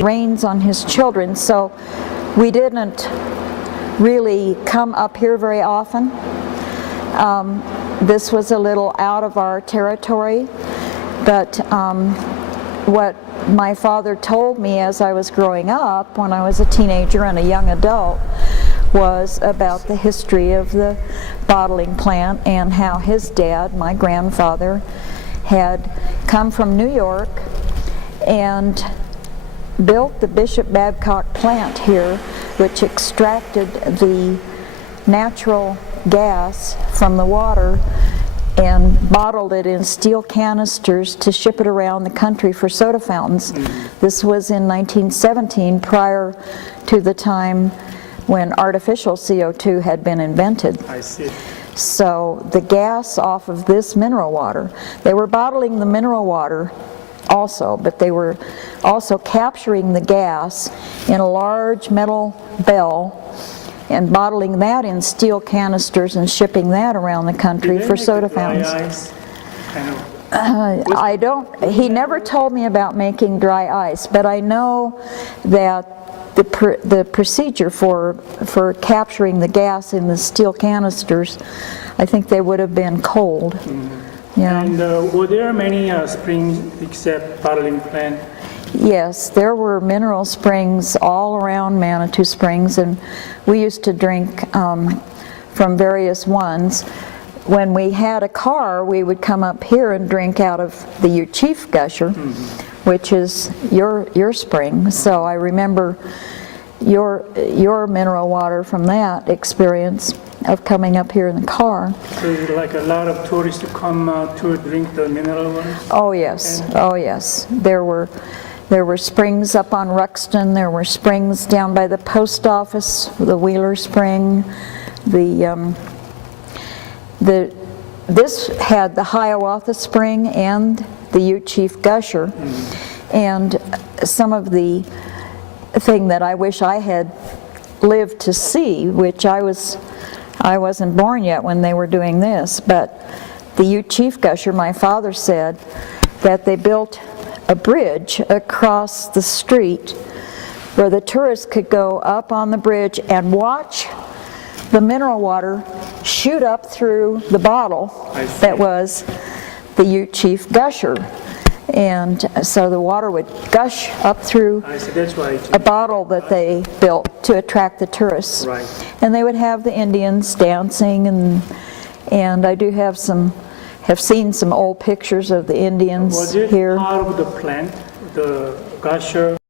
rains on his children, so we didn't really come up here very often. This was a little out of our territory, but what my father told me as I was growing up, when I was a teenager and a young adult, was about the history of the bottling plant and how his dad, my grandfather, had come from New York and built the Bishop Babcock plant here, which extracted the natural gas from the water and bottled it in steel canisters to ship it around the country for soda fountains. This was in 1917, prior to the time when artificial CO2 had been invented. I see. So the gas off of this mineral water, they were bottling the mineral water also, but they were also capturing the gas in a large metal bell and bottling that in steel canisters and shipping that around the country for soda fountains. I don't, he never told me about making dry ice, but I know that the procedure for capturing the gas in the steel canisters, I think they would have been cold. Yeah. And were there many springs except bottling plant? Yes, there were mineral springs all around Manitou Springs, and we used to drink from various ones. When we had a car, we would come up here and drink out of the Chief Gusher, which is your spring. So I remember your mineral water from that experience of coming up here in the car. So like a lot of tourists come to drink the mineral water? Oh yes, oh yes. There were springs up on Ruxton. There were springs down by the post office, the Wheeler Spring. This had the Hiawatha Spring and the Ute Chief Gusher, and some of the thing that I wish I had lived to see, which I wasn't born yet when they were doing this, but the Ute Chief Gusher, my father said that they built a bridge across the street where the tourists could go up on the bridge and watch the mineral water shoot up through the bottle that was the Ute Chief Gusher. And so the water would gush up through a bottle that they built to attract the tourists. Right. And they would have the Indians dancing, and I do have seen some old pictures of the Indians Was it here. part of the plant, the gusher?